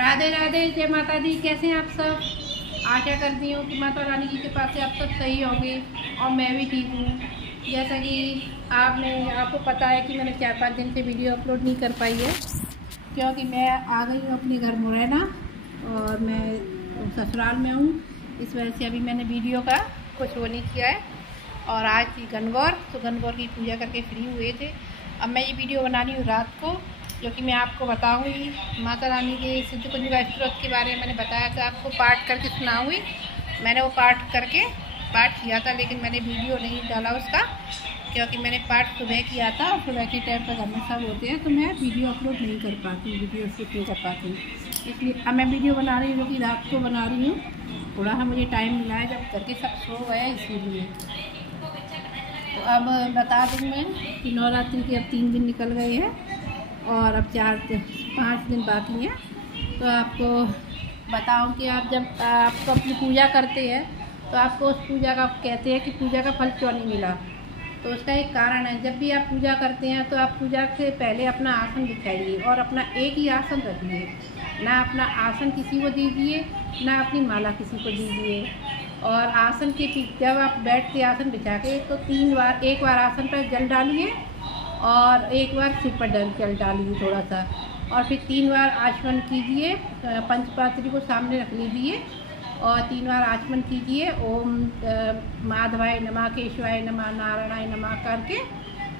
राधे राधे, जय माता दी। कैसे हैं आप सब? आशा करती हूँ कि माता रानी की कृपा से आप सब सही होंगे और मैं भी ठीक हूँ। जैसा कि आपको पता है कि मैंने 4-5 दिन से वीडियो अपलोड नहीं कर पाई है, क्योंकि मैं आ गई हूँ अपने घर मुरैना और मैं ससुराल में हूँ। इस वजह से अभी मैंने वीडियो का कुछ वो नहीं किया है। और आज थी गणगौर, तो गणगौर की पूजा करके फ्री हुए थे। अब मैं ये वीडियो बना रही हूँ रात को, जो कि मैं आपको बताऊंगी माता रानी के सिद्ध कुंज का स्त्रोत के बारे में। मैंने बताया था आपको, पाठ करके सुनाऊंगी। मैंने वो पाठ किया था, लेकिन मैंने वीडियो नहीं डाला उसका, क्योंकि मैंने पाठ सुबह किया था और सुबह के टाइम पर घर में सब होते हैं, तो मैं वीडियो अपलोड नहीं कर पाती, वीडियो शूट नहीं कर पाती। इसलिए अब मैं वीडियो बना रही हूँ, जो कि रात को बना रही हूँ। थोड़ा सा मुझे टाइम मिला है, जब करके सब सो गए, इसीलिए। तो अब बता दूँ मैं कि नवरात्रि के अब 3 दिन निकल गए हैं और अब 4-5 दिन बाकी हैं। तो आपको बताऊं कि आप जब आपको अपनी पूजा करते हैं, तो आपको उस पूजा का कहते हैं कि पूजा का फल क्यों नहीं मिला। तो उसका एक कारण है। जब भी आप पूजा करते हैं, तो आप पूजा से पहले अपना आसन बिछाइए और अपना एक ही आसन रखिए। ना अपना आसन किसी को दीजिए, ना अपनी माला किसी को दीजिए। और आसन के जब आप बैठते आसन बिछा के, तो 3 बार, एक बार आसन पर जल डालिए और एक बार सिर पर जल डालिए थोड़ा सा, और फिर 3 बार आचमन कीजिए। पंचपात्री को सामने रख लीजिए और 3 बार आचमन कीजिए। ओम माधवाय नमः, केशवाय नमः, नारायणाय नमः करके,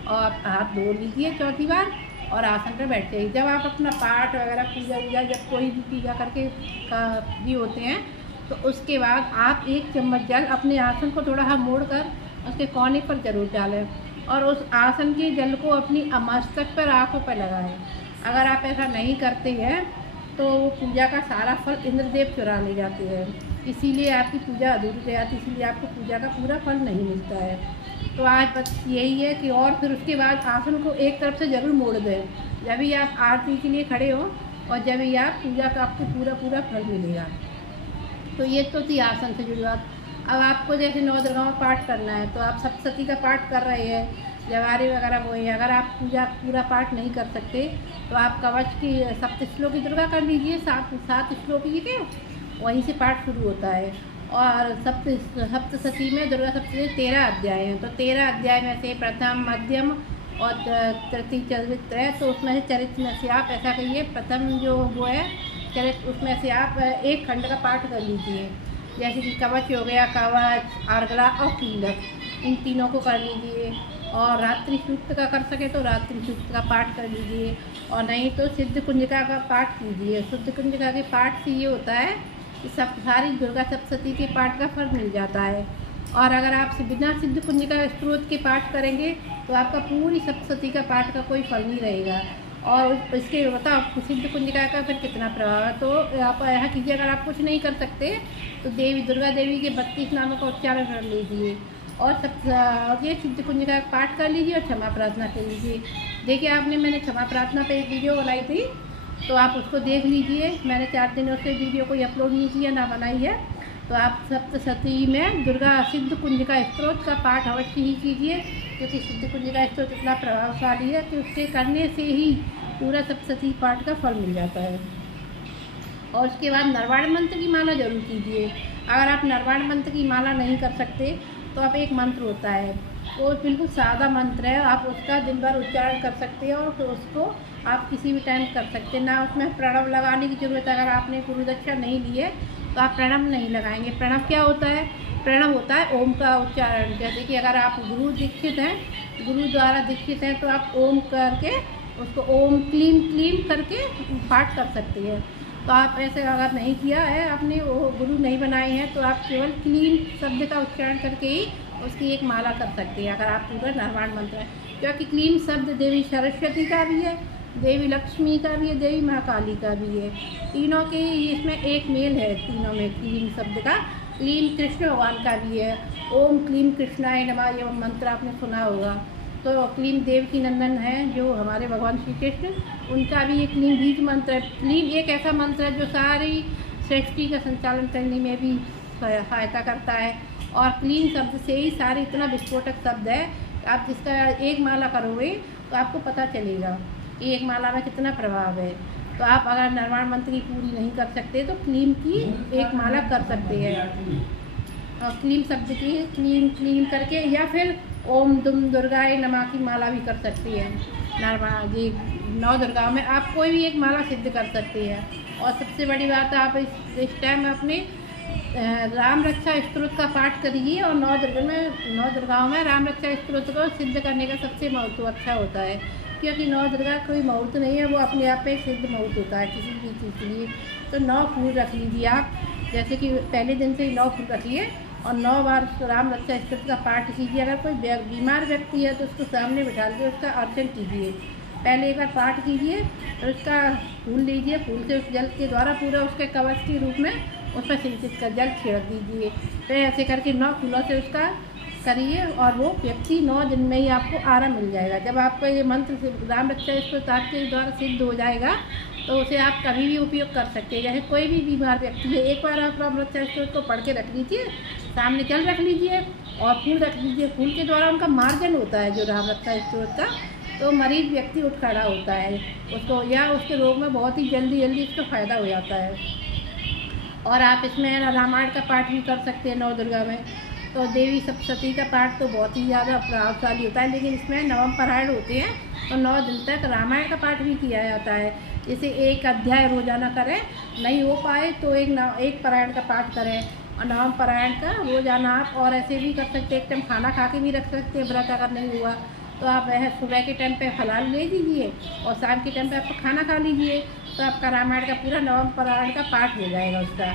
और हाथ धो लीजिए 4थी बार और आसन पर बैठ जाइए। जब आप अपना पाठ वगैरह पूजा जब कोई भी पूजा करके भी होते हैं, तो उसके बाद आप 1 चम्मच जल अपने आसन को थोड़ा सा मोड़ कर उसके कोने पर जरूर डालें और उस आसन के जल को अपनी मस्तक पर, आँखों पर लगाएं। अगर आप ऐसा नहीं करते हैं, तो पूजा का सारा फल इंद्रदेव चुरा ले जाते हैं, इसीलिए आपकी पूजा अधूरी रह जाती है, इसीलिए आपको पूजा का पूरा फल नहीं मिलता है। तो आज बस यही है कि, और फिर उसके बाद आसन को एक तरफ से ज़रूर मोड़ दें, जब भी आप आरती के लिए खड़े हो और जब भी आप पूजा का आपको पूरा फल मिलेगा। तो ये तो थी आसन से जुड़ी बात। अब आपको जैसे 9 दुर्गाओं पाठ करना है, तो आप सप्तशती का पाठ कर रहे हैं, जवारे वगैरह वो है। अगर आप पूरा पाठ नहीं कर सकते, तो आप कवच की 7 श्लोकी दुर्गा कर लीजिए। 7 श्लोकी के वहीं से पाठ शुरू होता है। और सप्तशती में, दुर्गा सप्तशती 13 अध्याय हैं, तो 13 अध्याय में से प्रथम, मध्यम और तृतीय चरित्र है। तो उसमें से चरित्र में से आप ऐसा करिए, प्रथम जो वो है चरित्र, उसमें से आप 1 खंड का पाठ कर लीजिए। जैसे कि कवच हो गया, कवच, अर्गला और कीलक, इन तीनों को कर लीजिए। और रात्रि सूक्त का कर सके तो रात्रि सूक्त का पाठ कर लीजिए, और नहीं तो सिद्ध कुंजिका का पाठ कीजिए। सिद्ध कुंजिका के पाठ से ये होता है कि सारी दुर्गा सप्तशती के पाठ का फल मिल जाता है। और अगर आप बिना सिद्ध कुंजिका स्त्रोत के पाठ करेंगे, तो आपका पूरी सप्तशती का पाठ का कोई फल नहीं रहेगा। और इसके बताओ सिद्ध कुंजिका का फिर कितना प्रभाव है। तो आप यहाँ कीजिए, अगर आप कुछ नहीं कर सकते, तो दुर्गा देवी के 32 नामों का उच्चारण कर लीजिए और ये सिद्ध कुंजिका का पाठ कर लीजिए और क्षमा प्रार्थना कर लीजिए। देखिए, मैंने क्षमा प्रार्थना पे एक वीडियो बनाई थी, तो आप उसको देख लीजिए। मैंने 4 दिनों से वीडियो कोई अपलोड नहीं किया, ना बनाई है। तो आप सप्तशती में दुर्गा सिद्ध कुंजिका स्त्रोत का पाठ अवश्य ही कीजिए, क्योंकि सिद्ध कुंजिका स्त्रोत इतना प्रभावशाली है कि उसके करने से ही पूरा सप्तशती पाठ का फल मिल जाता है। और उसके बाद नरवाण मंत्र की माला जरूर कीजिए। अगर आप नरवाण मंत्र की माला नहीं कर सकते, तो आप एक मंत्र होता है, वो बिल्कुल सादा मंत्र है, आप उसका दिन भर उच्चारण कर सकते हैं और तो उसको आप किसी भी टाइम कर सकते हैं। ना उसमें प्रणव लगाने की ज़रूरत है। अगर आपने गुरु दक्षा नहीं ली है, तो आप प्रणव नहीं लगाएंगे। प्रणव क्या होता है? प्रणव होता है ओम का उच्चारण। जैसे कि अगर आप गुरु द्वारा दीक्षित हैं, तो आप ओम करके उसको ओम क्लीम करके पाठ कर सकते हैं। तो आप ऐसे अगर नहीं किया है, आपने वो गुरु नहीं बनाए हैं, तो आप केवल क्लीम शब्द का उच्चारण करके ही उसकी एक माला कर सकते हैं, अगर आप पूरा नरवाण मंत्र है। क्योंकि क्लीम शब्द देवी सरस्वती का भी है, देवी लक्ष्मी का भी है, देवी महाकाली का भी है। तीनों के इसमें एक मेल है, तीनों में क्लीम शब्द का। क्लीम कृष्ण भगवान का भी है। ओम क्लीम कृष्णाय नमः, ये मंत्र आपने सुना होगा। तो क्लीम देव की नंदन है, जो हमारे भगवान श्री कृष्ण, उनका भी ये क्लीम बीज मंत्र है। क्लीम एक ऐसा मंत्र है जो सारी सृष्टि का संचालन करने में भी सहायता करता है। और क्लीम शब्द से ही सारे, इतना विस्फोटक शब्द है, आप जिसका एक माला करोगे तो आपको पता चलेगा कि एक माला में कितना प्रभाव है। तो आप अगर निर्वाण मंत्र की पूरी नहीं कर सकते तो क्लीम की एक माला कर सकते हैं। और क्लीम शब्द की क्लीम क्लीम करके, या फिर ओम दुम दुर्गाए नमः की माला भी कर सकती है। जी 9 दुर्गाओं में आप कोई भी एक माला सिद्ध कर सकती है। और सबसे बड़ी बात है, आप इस टाइम अपने राम रक्षा स्तोत्र का पाठ करिए। और 9 दुर्गाओं में राम रक्षा स्तोत्र को सिद्ध करने का सबसे महत्व अच्छा होता है, क्योंकि 9 दुर्गा कोई मुहूर्त नहीं है, वो अपने आप पे सिद्ध मुहूर्त होता है किसी भी चीज़ के लिए। तो 9 फूल रख लीजिए आप, जैसे कि पहले दिन से ही 9 फूल रखिए और 9 बार राम रक्षा स्तोत्र का पाठ कीजिए। अगर कोई बीमार व्यक्ति है तो उसको सामने बिठा के उसका अर्चन कीजिए। पहले एक बार पाठ कीजिए, तो उसका फूल लीजिए, फूल से उस जल के द्वारा पूरा उसके कवच के रूप में उस पर सिंचित कर जल छिड़क दीजिए। तो ऐसे करके 9 फूलों से उसका करिए और वो व्यक्ति 9 दिन में ही आपको आराम मिल जाएगा। जब आपका ये मंत्र से राम रक्षा स्तोत्र आपके द्वारा सिद्ध हो जाएगा तो उसे आप कभी भी उपयोग कर सकते हैं। जैसे कोई भी बीमार व्यक्ति है, एक बार आप राम रक्षा स्तोत्र को पढ़ के रख लीजिए, सामने जल रख लीजिए और फूल रख लीजिए। फूल के द्वारा उनका मार्जन होता है जो राम रक्षा स्तोत्र का, तो मरीज व्यक्ति उठ खड़ा होता है उसको, या उसके रोग में बहुत ही जल्दी उसको फ़ायदा हो जाता है। और आप इसमें रामायण का पाठ भी कर सकते हैं 9 दुर्गा में। तो देवी सप्तशती का पाठ तो बहुत ही ज़्यादा प्रभावशाली होता है, लेकिन इसमें नवम पारायण होते हैं तो 9 दिन तक रामायण का पाठ भी किया जाता है। जैसे एक अध्याय रोजाना करें, नहीं हो पाए तो एक पारायण का पाठ करें और नवम पारायण का रोजाना आप। और ऐसे भी कर सकते हैं, एक टाइम खाना खा के भी रख सकते हैं, व्रत अगर नहीं हुआ तो आप सुबह के टाइम पे फलाहार ले लीजिए और शाम के टाइम पे आप खाना खा लीजिए, तो आपका रामायण का पूरा नवम पारायण का पाठ हो जाएगा उसका।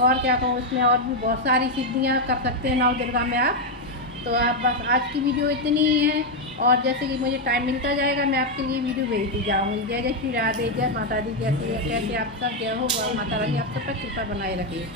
और क्या कहूँ, इसमें और भी बहुत सारी सिद्धियाँ कर सकते हैं 9 दुर्गा में आप। तो आप बस आज की वीडियो इतनी ही है, और जैसे कि मुझे टाइम मिलता जाएगा मैं आपके लिए वीडियो भेजती जाऊँगी। जय जय श्री राधे, जय माता दी। कैसे आप सब जय हो, माता रानी आप सब पर कृपा बनाए रखिए।